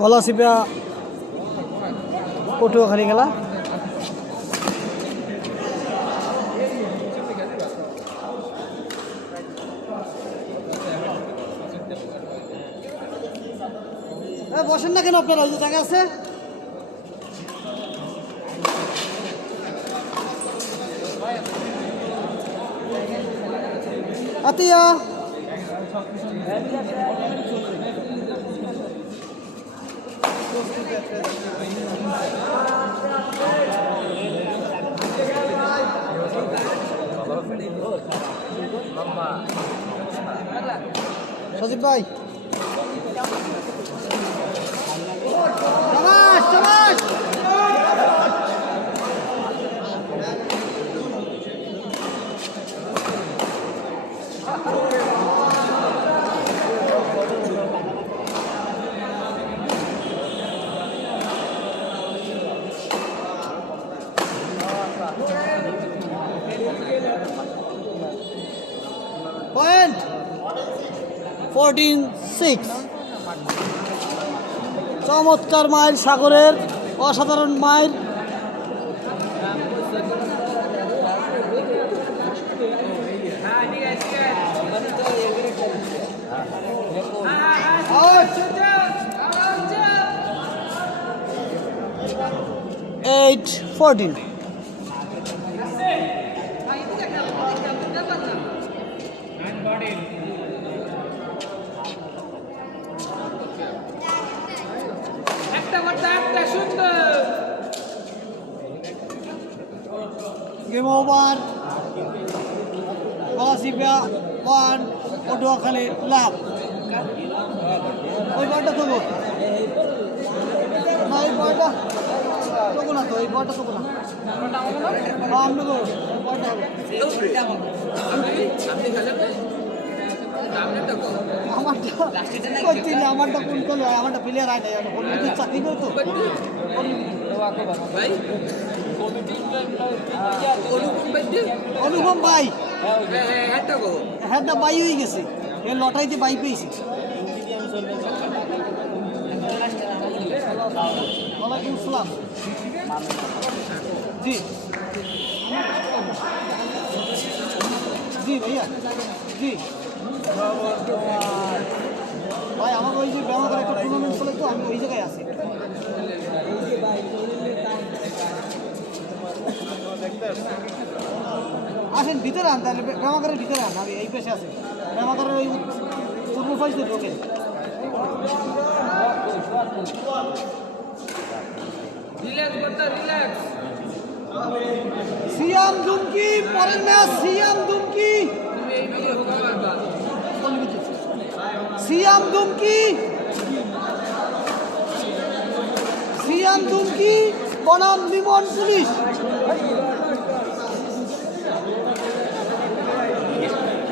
গলা চিপা পটুয়াখালী খেলা বসেন না কেন আপনারা ওই যে আছে? আতিয়া। সজীব ভাই। শাবাশ শাবাশ ফোরটিন সিক্স চমৎকার মাইল সাগরের অসাধারণ mile. Eight fourteen game over Galachipa one Patuakhali love ওই বলটা তবু না, এই বলটা তবু না তো, এই বলটা তবু না। আমারটা কোন হয়? আমারটা প্লেয়ার আয় নাই চাকরি করে তো। ভাই। অনুপম ভাই। হ্যাঁ বাই হয়ে গেছে। লটাইতে বাই পেয়েছে। ওয়ালাইকুম আসসালাম। জি। জি ভাইয়া। জি। ভাই আমার ওই যে ব্যবহার একটা টুর্নামেন্ট চলে তো, আমি ওই জায়গায় আছি। আসেন ভিতরে আন তাহলে ব্যামাগারের ভিতরে আন আমি এই পেশে আছি। ব্যামাগারের ওই পূর্ব ঢোকে রিল্যাক্স সিয়াম দুমকি পরের ম্যাচ সিয়াম দুমকি সিয়াম দুমকি সিয়াম দুমকি বনাম বিমন পুলিশ হ্যাঁ? ও- ওরা না? ওটা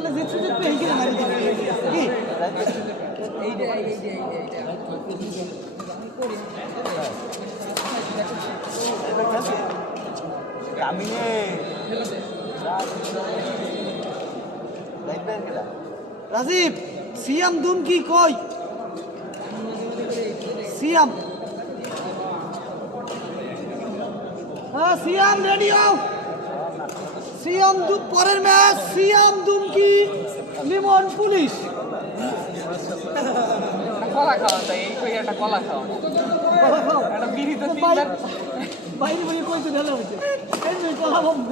আউলেই দিবে না করতে যায়। আরে, যেখানে যেতে যেতে এইখানে মারি দিবে। কি? রাজীব সিয়াম দুমকি কই সিয়াম হ্যাঁ সিয়াম রেডি হও সিয়ামদুম পরের ম্যাচ সিয়ামদুম কি? লিমন পুলিশ। কলা খাওয়া তাই একটা কলা খাওয়া? বাইরে বাইরে কই তো ঢালা হচ্ছে এই কলা বন্ধ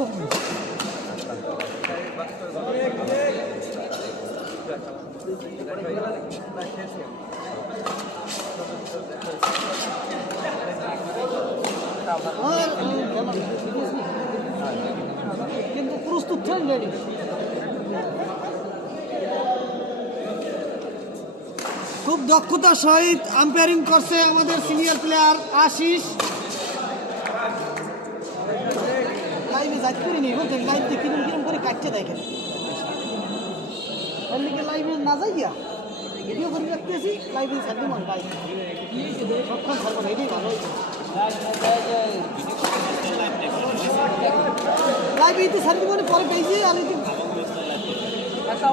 কিন্তু প্রস্তুত ছিলেন রেডি খুব দক্ষতার সহিত আম্পায়ারিং করছে আমাদের সিনিয়র প্লেয়ার আশিস। লাইভে যাই করে নি বলছেন লাইভে কিরম কিরম করে কাটছে দেখেন। লিগে লাইভে না যাই গিয়া ভিডিও করে রাখতেছি লাইভে সাথে মন লাইভ সবক্ষণ এটাই ভালো হয়েছে। ইতে সারি মানে পরে পেয়েছি আর ইতে একটা